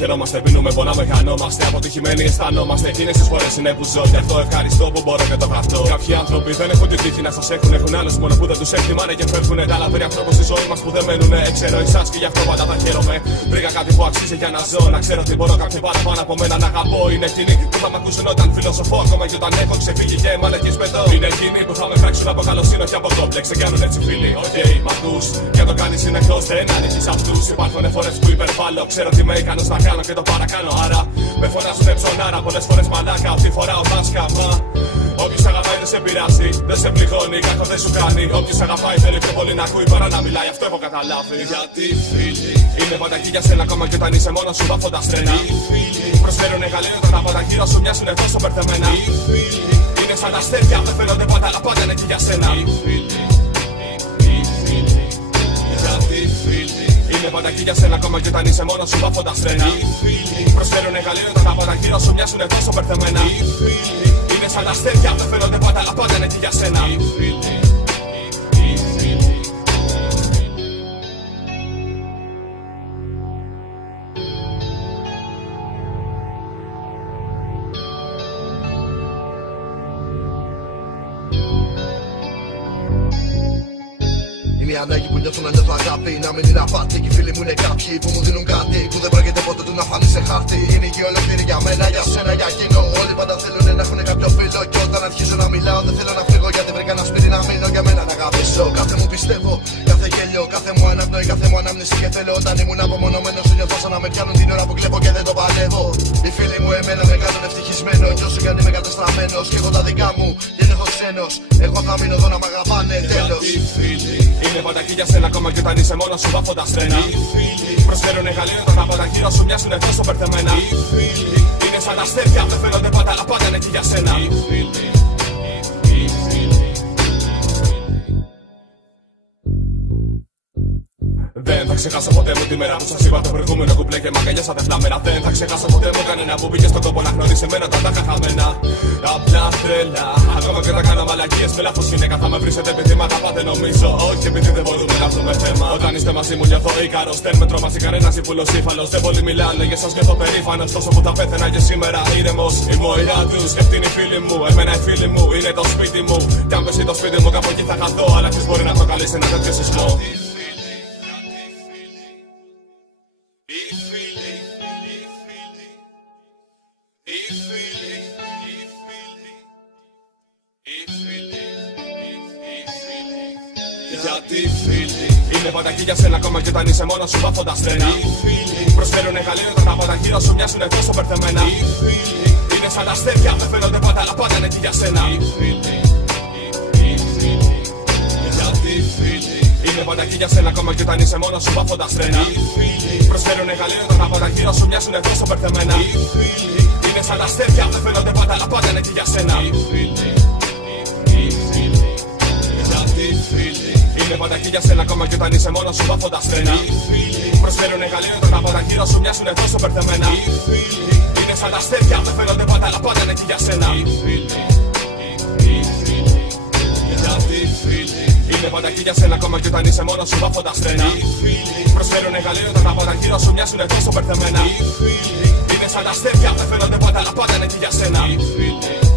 χαιρόμαστε, πίνουμε, πονάμε, χανόμαστε. Αποτυχημένοι αισθανόμαστε. Εκείνες τις φορές είναι που ζω. Γι' αυτό ευχαριστώ που μπορώ και το γραφτώ. Κάποιοι άνθρωποι δεν έχουν την τύχη να σας έχουν. Έχουν άλλους μόνο που δεν τους εκτιμάνε και φεύγουνε. Τα λαβέρια ανθρώπους στη ζωή μας που δεν μένουνε. Ξέρω εσάς και γι' αυτό πάντα θα χαίρομαι. Βρήκα κάτι που αξίζει για να ζω. Να ξέρω ότι μπορώ κάποιοι παραπάνω από μένα να αγαπώ. Είναι εκείνοι που θα μ' ακούσουν όταν φιλοσοφώ. Ακόμα και όταν έχω ξεφύγει και μ' ανεχισμένο. Είναι εκείνοι που θα με πράξουν από καλοσύνη και από κόμπλεξ. Σε κάνουν έτσι φίλοι. Οκ, μ' ακούς. Και το κάνεις είναι εκτός, δεν ανήκεις αυτούς. Υπάρχουν φορές που υπερβάλλω. Ξέρω τι με ικανός να κάνω και το παρακάνω. Άρα με φωνάζουνε ψωνάρα. Πολλές φορές μαλάκα. Αυτή φορά ο δάσκαμα. Όποιος αγαπάει δεν σε πειράζει, δεν σε πληγώνει, κακό δεν σου κάνει. Όποιος αγαπάει θέλει πιο πολύ να ακούει παρά να μιλάει, αυτό έχω καταλάβει. Γιατί φίλοι είναι πάντα εκεί για σένα, ακόμα και όταν είσαι μόνος σου βάφοντας τρένα. Οι φίλοι προσφέρουνε γαλλίωτα, τα πάντα γύρω σου μοιάζουνε τόσο μπερδεμένα. Οι φίλοι είναι σαν τα αστέρια, δεν φαίνονται πάντα, αλλά πάντα είναι εκεί για σένα. Οι φίλοι, γιατί φίλοι είναι πάντα εκεί για σένα, ακόμα και όταν είσαι μόνος σου βάφοντας τρένα. Οι φίλοι προσφέρουνε γαλλίωτα, τα πάντα γύρω σου μοιάζουνε τόσο μπερδεμένα. Οι φίλοι είναι σαν τα αστέρια, δεν φαίνονται πάντα, αλλά πάντα είναι εκεί για σένα. Είναι η ανάγκη που νιώθω να νιώθω αγάπη. Να μην είναι απάτη. Και οι φίλοι μου είναι κάποιοι που μου δίνουν κάτι που δεν πρόκειται ποτέ του να φανεί σε χάρτη. Είναι η γη ολόκληρη για μένα, για σένα, για εκείνο. Όλοι πάντα θέλουν να έχουν κάποιο φίλο. Και όταν αρχίζω να μιλάω, δεν θέλω να φύγω γιατί βρήκα ένα σπίτι να μείνω για μένα να αγαπήσω. Κάθε μου πιστεύω, κάθε γέλιο, κάθε μου αναπνοή, κάθε μου ανάμνηση. Και θέλω όταν ήμουν απομονωμένος, νιώθω σαν να με πιάνουν την ώρα που κλέβω και δεν το παλεύω. Οι φίλοι μου εμένα με κάνουν ευτυχισμένο. Κι όσο κι αν είμαι κατεστραμμένος και έχω τα δικά μου και δεν έχω ξένος. Εγώ θα μείνω εδώ να μ' αγαπάνε, τέλος. Είναι πάντα εκεί για σένα, ακόμα και όταν είσαι μόνος σου βάφοντας τρένα. Οι φίλοι προσφέρουνε γαλλίωτα, τα πάντα γύρω σου μοιάζουνε τόσο μπερδεμένα. Οι φίλοι είναι σαν τα αστέρια, δεν φαίνονται πάντα, αλλά πάντα είναι εκεί για σένα. Οι φίλοι. Δεν θα ξεχάσω ποτέ μου τη μέρα που σας είπα το προηγούμενο κουπλέ και μ' αγκαλιάσατε φλαμμένα. Δεν θα ξεχάσω ποτέ μου κανένα που μπήκε στον κόπο να γνωρίσει εμένα όταν τα είχα χαμένα. Απλά τρελά, ακόμα και όταν κάνω μαλακίες με λάθος γυναίκα θα με βρίσετε επειδή μ' αγαπάτε νομίζω. Όχι επειδή δεν μπορούμε να βρούμε θέμα. Όταν είστε μαζί μου νιώθω ήκαρος, δεν με τρομάζει κανένας υπουλοσύφαλος. Δεν πολύ μιλάνε για σας νιώθω περήφανος, τόσο που θα πέθαινα και σήμερα ήρεμος. Η μοϊρά τους και αυτήν η φίλη μου, εμένα η φίλη μου είναι το σπίτι μου. Κι αν πέσει το σπίτι μου κάπου εκεί θα χαθώ, αλλά ποιος μπορεί να προκαλέσει ένα τέτοιο σεισμό. Γιατί φίλοι είναι πάντα εκεί για σένα, ακόμα και όταν είσαι μόνος σου βάφοντας τρένα. Οι φίλοι προσφέρουνε γαλλίωτα, τα πάντα γύρω σου μοιάζουνε τόσο μπερδεμένα. Οι φίλοι είναι σαν τα αστέρια, δεν φαίνονται πάντα, αλλά πάντα είναι εκεί για σένα. Οι φίλοι, γιατί φίλοι είναι πάντα εκεί για σένα, ακόμα και όταν είσαι μόνος σου βάφοντας τρένα. Οι φίλοι προσφέρουνε γαλλίωτα, τα πάντα γύρω σου μοιάζουνε τόσο μπερδεμένα. Οι φίλοι είναι σαν τα αστέρια, δεν φαίνονται πάντα, αλλά πάντα είναι εκεί για σένα. Οι φίλοι, γιατί φίλοι είναι πάντα εκεί για σένα, ακόμα και όταν είσαι μόνος σου βάφοντας τρένα. Οι φίλοι προσφέρουνε γαλλίωτα, τα πάντα γύρω σου μοιάζουνε τόσο μπερδεμένα. Οι φίλοι είναι σαν τα αστέρια, δεν φαίνονται πάντα, αλλά πάντα είναι εκεί για σένα. Οι φίλοι, γιατί φίλοι είναι πάντα εκεί για σένα, ακόμα και όταν είσαι μόνος σου βάφοντας τρένα. Οι φίλοι προσφέρουνε γαλλίωτα, τα πάντα γύρω σου μοιάζουνε τόσο μπερδεμένα. Οι φίλοι είναι σαν τα αστέρια, δεν φαίνονται πάντα, αλλά πάντα είναι εκεί για σένα. Οι φίλοι.